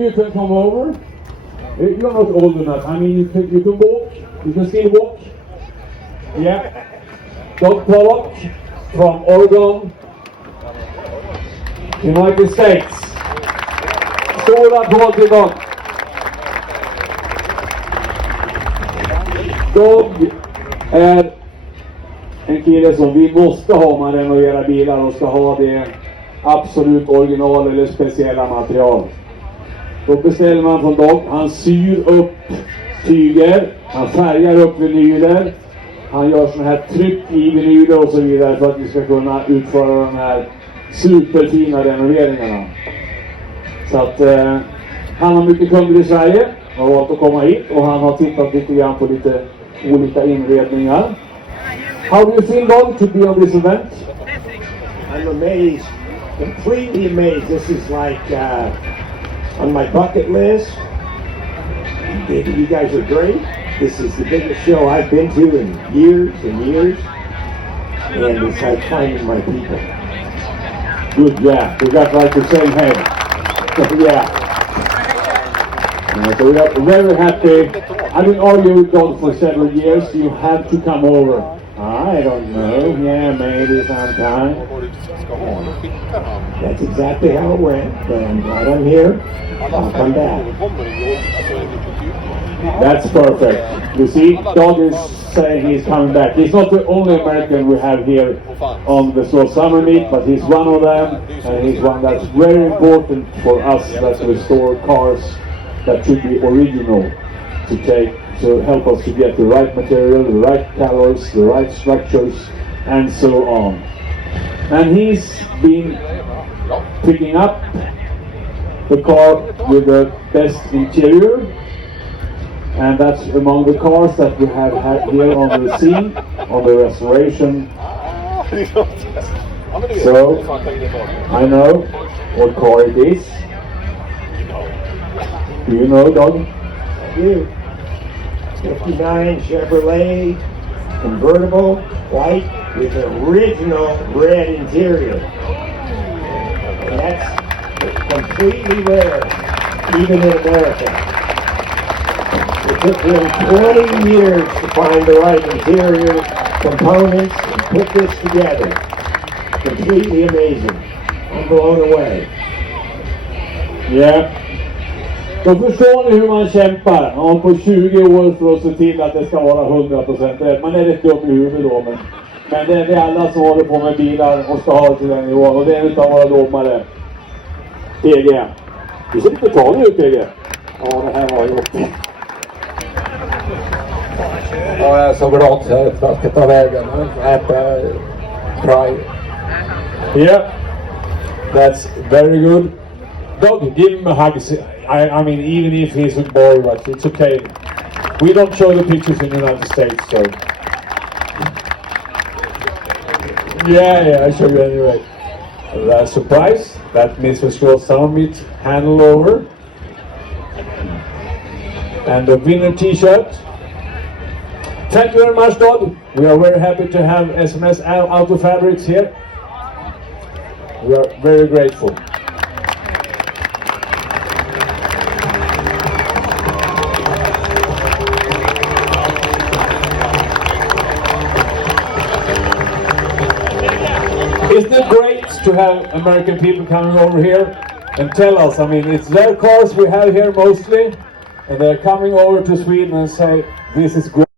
maybe you can come over. You're not old enough. I mean, you can walk. You can still walk. Yeah. Dog Pollock from Oregon, United States. Stor applåd till Dog. Dog är en kille som vi måste ha om man renoverar bilar och ska ha det absolut original eller speciella material. Då beställer man från Dog. Han syr upp tyger, han färgar upp vinyler, han gör sån här tryck i vinyler och så vidare för att vi ska kunna utföra de här superfina renoveringarna. Så att han har mycket kunder i Sverige, har valt att komma hit och han har tittat lite grann på lite olika inredningar. How do you feel, Dog, to be on this event? I'm amazed, completely amazed. This is like on my bucket list. You guys are great. This is the biggest show I've been to in years and years. And it's like finding my people. Good, yeah. We got like the same head. Yeah. So we are very happy. I've been arguing with Dog for several years. You have to come over. I don't know. Yeah, maybe sometime. That's exactly how it went. But I'm glad I'm here. I'll come back. That's perfect. You see, Dog is saying he's coming back. He's not the only American we have here on the Västerås Summer Meet, but he's one of them, and he's one that's very important for us that restore cars that should be original to help us to get the right material, the right colors, the right structures, and so on. And he's been picking up the car with the best interior, and that's among the cars that we have had here on the scene, on the restoration. So, I know what car it is. Do you know, Dog? I do. 59 Chevrolet convertible, white, with original red interior. And that's completely rare, even in America. It took him 20 years to find the right interior components and put this together. Completely amazing. I'm blown away. Yeah. Då förstår ni hur man kämpar. Man har på 20 år för att se till att det ska vara 100% rätt. Man är rätt dum i huvudet då, men det är alla som håller på med bilar och ska ha det till den nivån. Och det är en utav våra domare. PG. Du ser lite talig ut, PG. Ja, det här har jag gjort. Ja, jag är så glad så jag ska ta vägen. Try. Yeah. That's very good. Dog, give him a hug. I mean, even if he's a boy, but it's okay. We don't show the pictures in the United States, so. Yeah, I show you anyway. Surprise, that means Västerås Summer Meet handle over. And the winner t-shirt. Thank you very much, Dog. We are very happy to have SMS Auto Fabrics here. We are very grateful. Isn't it great to have American people coming over here and tell us, I mean, it's their cars we have here mostly, and they're coming over to Sweden and say, this is great.